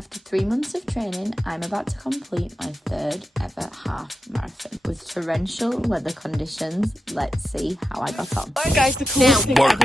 After 3 months of training, I'm about to complete my third ever half marathon. With torrential weather conditions, let's see how I got on. Alright guys, the coolest thing ever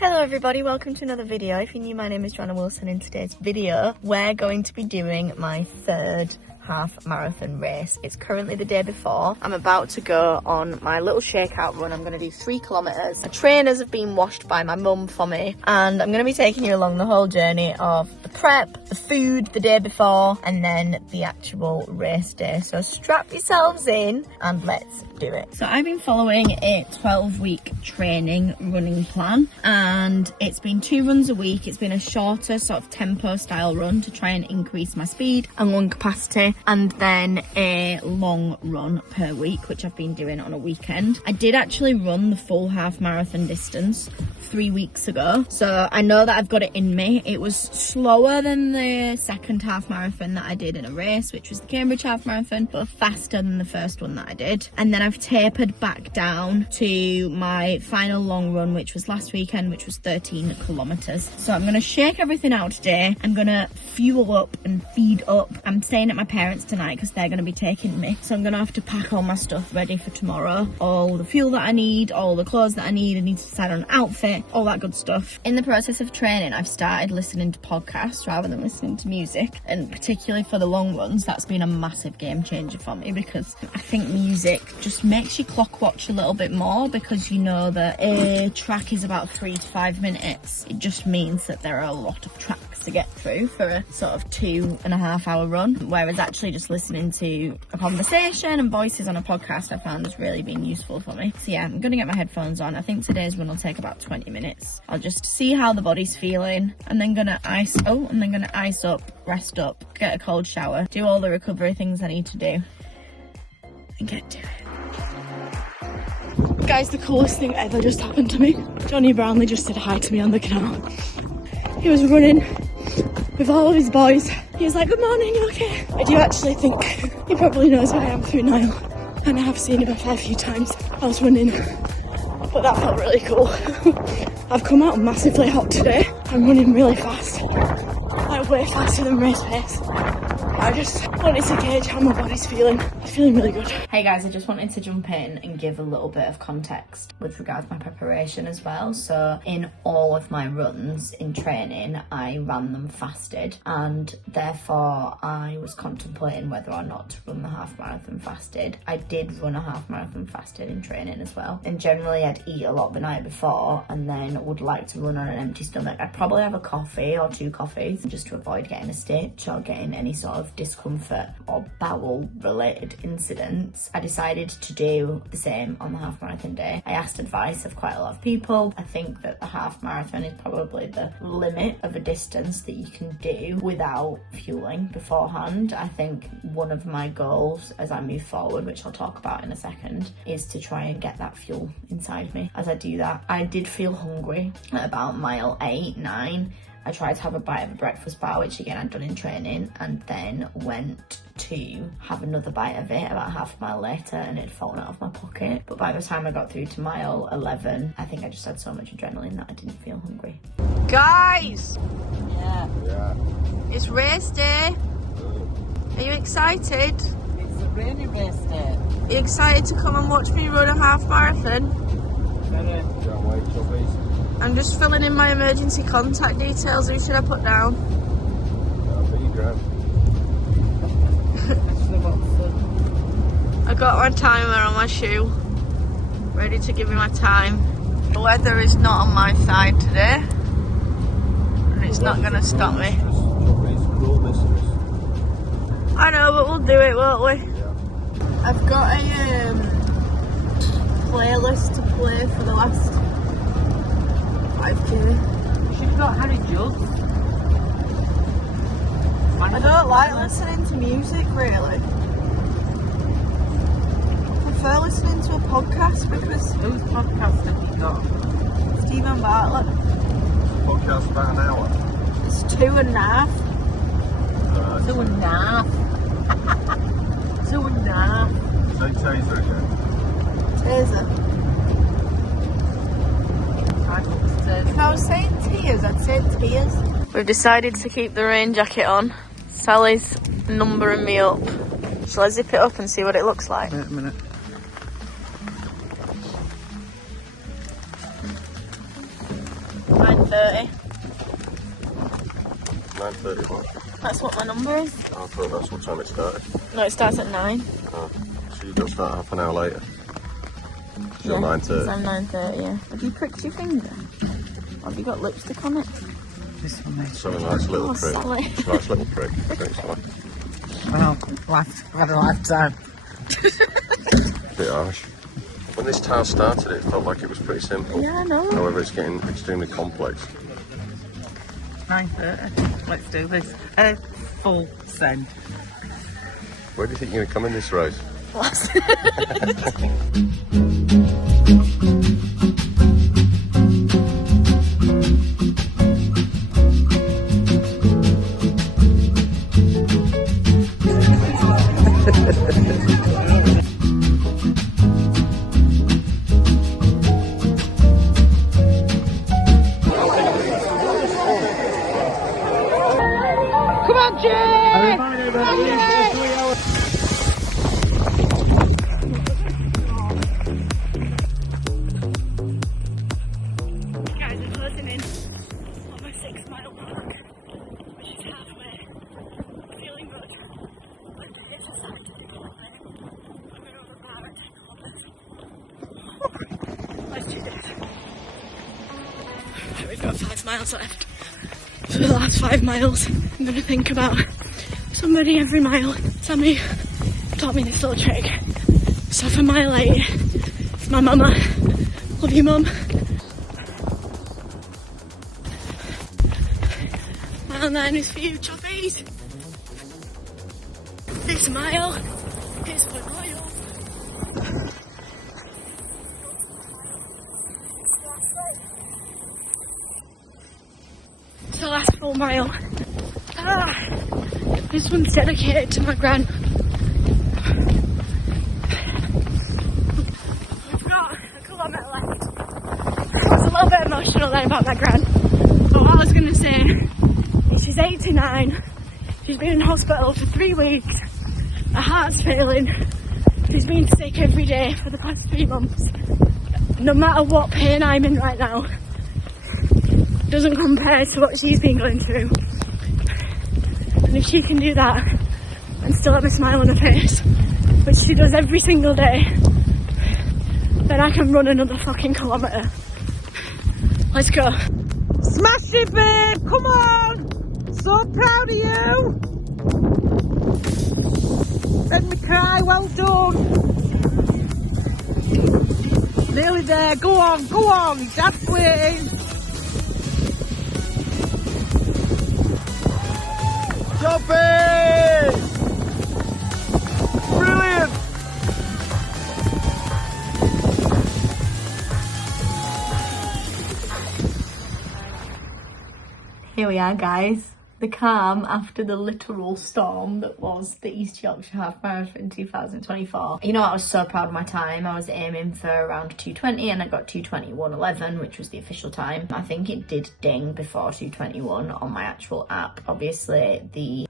Hello everybody, welcome to another video. If you're new, my name is Joanna Wilson. In today's video, we're going to be doing my third half marathon race. It's currently the day before. I'm about to go on my little shakeout run. I'm going to do 3 kilometers. My trainers have been washed by my mum for me, and I'm going to be taking you along the whole journey of the prep, the food the day before, and then the actual race day. So strap yourselves in and let's do it. So I've been following a 12-week training running plan, and it's been 2 runs a week. It's been a shorter sort of tempo style run to try and increase my speed and lung capacity, and then a long run per week, which I've been doing on a weekend. I did actually run the full half marathon distance 3 weeks ago, so I know that I've got it in me. It was slower than the second half marathon that I did in a race, which was the Cambridge half marathon, but faster than the first one that I did. And then I've tapered back down to my final long run, which was last weekend, which was 13 kilometers. So I'm gonna shake everything out today. I'm gonna fuel up and feed up. I'm staying at my parents tonight because they're going to be taking me, so I'm going to have to pack all my stuff ready for tomorrow. All the fuel that I need, all the clothes that I need to decide on an outfit, all that good stuff. In the process of training, I've started listening to podcasts rather than listening to music, and particularly for the long runs, that's been a massive game changer for me, because I think music just makes you clock watch a little bit more, because you know that a track is about 3 to 5 minutes. It just means that there are a lot of tracks to get through for a sort of 2.5 hour run, whereas actually just listening to a conversation and voices on a podcast I found has really been useful for me. So yeah, I'm gonna get my headphones on. I think today's run will take about 20 minutes. I'll just see how the body's feeling, and then gonna ice up, rest up, get a cold shower, do all the recovery things I need to do, and get to it. Guys, the coolest thing ever just happened to me. Johnny Brownlee just said hi to me on the canal. He was running with all of his boys. He was like, "Good morning, you okay?" I do actually think he probably knows who I am through Niall, and I have seen him a fair few times. I was running, but that felt really cool. I've come out massively hot today. I'm running really fast, like way faster than race pace. I just wanted to gauge how my body's feeling. I'm feeling really good. Hey guys, I just wanted to jump in and give a little bit of context with regards to my preparation as well. So in all of my runs in training, I ran them fasted, and therefore I was contemplating whether or not to run the half marathon fasted. I did run a half marathon fasted in training as well, and generally I'd eat a lot the night before and then would like to run on an empty stomach. I'd probably have a coffee or 2 coffees just to avoid getting a stitch or getting any sort of discomfort or bowel related incidents. I decided to do the same on the half marathon day. I asked advice of quite a lot of people. I think that the half marathon is probably the limit of a distance that you can do without fueling beforehand. I think one of my goals as I move forward, which I'll talk about in a second, is to try and get that fuel inside me. As I do that, I did feel hungry at about mile 8, 9. I tried to have a bite of a breakfast bar, which again I'd done in training, and then went to have another bite of it about half a mile later, and it had fallen out of my pocket. But by the time I got through to mile 11, I think I just had so much adrenaline that I didn't feel hungry. Guys! Yeah. It's race day. Are you excited? It's a really race day. Are you excited to come and watch me run a half marathon? I'm just filling in my emergency contact details. Who should I put down? I got my timer on my shoe, ready to give me my time. The weather is not on my side today, and it's not going to stop me. I know, but we'll do it, won't we? Yeah. I've got a playlist to play for the last 5K. You should have got Harry Judd. I don't like listening to music, really. I prefer listening to a podcast, because... Whose podcast have you got? Stephen Bartlett. Podcast about an hour. It's 2.5. 2.5. 2.5. Say taser again. Taser. ideas. We've decided to keep the rain jacket on. Sally's numbering me up. Shall I zip it up and see what it looks like? Wait a minute. $9.30. 9:30 what? That's what my number is. Oh, I thought that's what time it started. No, it starts at 9. Oh, so you got to start half an hour later. So Yeah, 9:30. I'm 9:30, yeah. Have you pricked your finger? Or have you got lipstick on it? This one makes So a nice little Oh, prick. Sally. Nice little prick. Thanks, Sally. had a lifetime. Bit harsh. When this task started, it felt like it was pretty simple. Yeah, I know. However, it's getting extremely complex. 9:30. Let's do this. Full send. Where do you think you're going to come in this race? Guys, I'm closing in on my 6 mile mark, which is halfway. I'm feeling good. My day is just starting to go away. I'm going over bar at 10 kilometers. Let's do this. We've got 5 miles left. For the last 5 miles, I'm going to think about somebody every mile. Sammy taught me this little trick. So for mile 8, it's my mama. Love you, mum. Mile 9 is for you, choppies. This mile is for Royal. It's the last full mile. This one's dedicated to my gran. We've got a kilometre left. I was a little bit emotional then about my gran. But what I was going to say is she's 89. She's been in hospital for 3 weeks. Her heart's failing. She's been sick every day for the past 3 months. No matter what pain I'm in right now, doesn't compare to what she's been going through. And if she can do that and still have a smile on her face, which she does every single day, then I can run another fucking kilometre. Let's go. Smash it, babe! Come on! So proud of you! Let me cry, well done! Nearly there, go on, Dad's waiting! Jumping! Brilliant! Here we are, guys. The calm after the literal storm that was the East Yorkshire Half Marathon 2024. You know, I was so proud of my time. I was aiming for around 2:20 and I got 2:21.11, which was the official time. I think it did ding before 2:21 on my actual app. Obviously,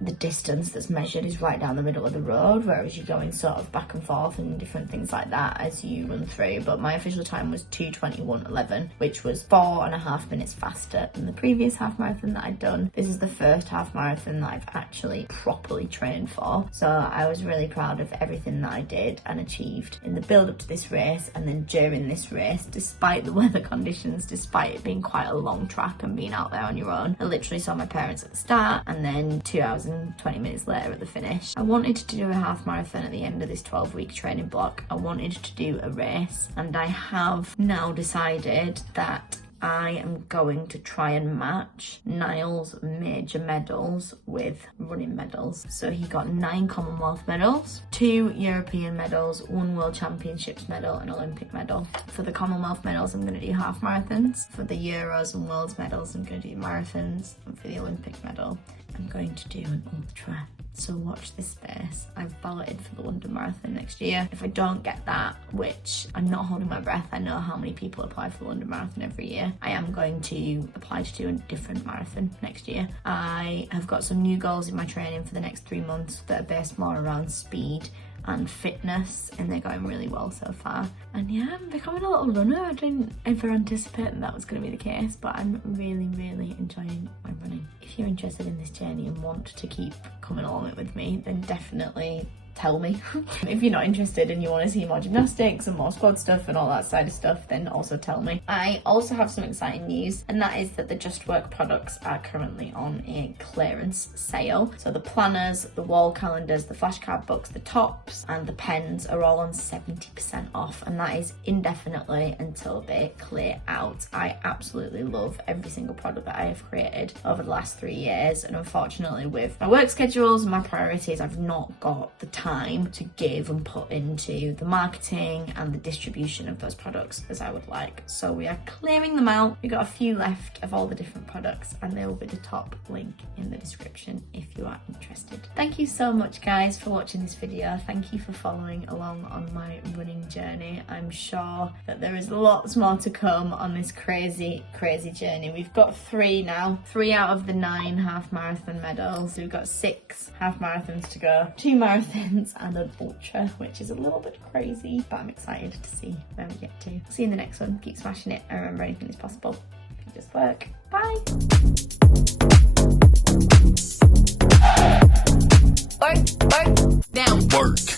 the distance that's measured is right down the middle of the road, whereas you're going sort of back and forth and different things like that as you run through. But my official time was 2:21.11, which was 4.5 minutes faster than the previous half marathon that I'd done. This is the first half marathon that I've actually properly trained for. So I was really proud of everything that I did and achieved in the build up to this race and then during this race, despite the weather conditions, despite it being quite a long track and being out there on your own. I literally saw my parents at the start and then 2 hours and 20 minutes later at the finish. I wanted to do a half marathon at the end of this 12-week training block. I wanted to do a race and I have now decided that I am going to try and match Niall's major medals with running medals. So he got 9 Commonwealth medals, 2 European medals, 1 World Championships medal, and Olympic medal. For the Commonwealth medals, I'm going to do half marathons. For the Euros and Worlds medals, I'm going to do marathons. And for the Olympic medal, I'm going to do an ultra. So watch this space. I've balloted for the London Marathon next year. If I don't get that, which I'm not holding my breath, I know how many people apply for the London Marathon every year. I am going to apply to do a different marathon next year. I have got some new goals in my training for the next 3 months that are based more around speed and fitness, and they're going really well so far. And yeah, I'm becoming a little runner. I didn't ever anticipate that was going to be the case, but I'm really enjoying my running. If you're interested in this journey and want to keep coming along it with me, then definitely tell me. If you're not interested and you want to see more gymnastics and more squad stuff and all that side of stuff, then also tell me. I also have some exciting news, and that is that the Just Work products are currently on a clearance sale. So the planners, the wall calendars, the flashcard books, the tops and the pens are all on 70% off, and that is indefinitely until they clear out. I absolutely love every single product that I have created over the last 3 years, and unfortunately with my work schedules and my priorities, I've not got the time to give and put into the marketing and the distribution of those products as I would like. So we are clearing them out. We've got a few left of all the different products, and there will be the top link in the description if you are interested. Thank you so much guys for watching this video. Thank you for following along on my running journey. I'm sure that there is lots more to come on this crazy journey. We've got 3 now, 3 out of the 9 half marathon medals. We've got 6 half marathons to go, 2 marathons and an ultra, which is a little bit crazy, but I'm excited to see where we get to. See you in the next one. Keep smashing it, and remember, anything is possible if you just work. Bye. Work, work, now work.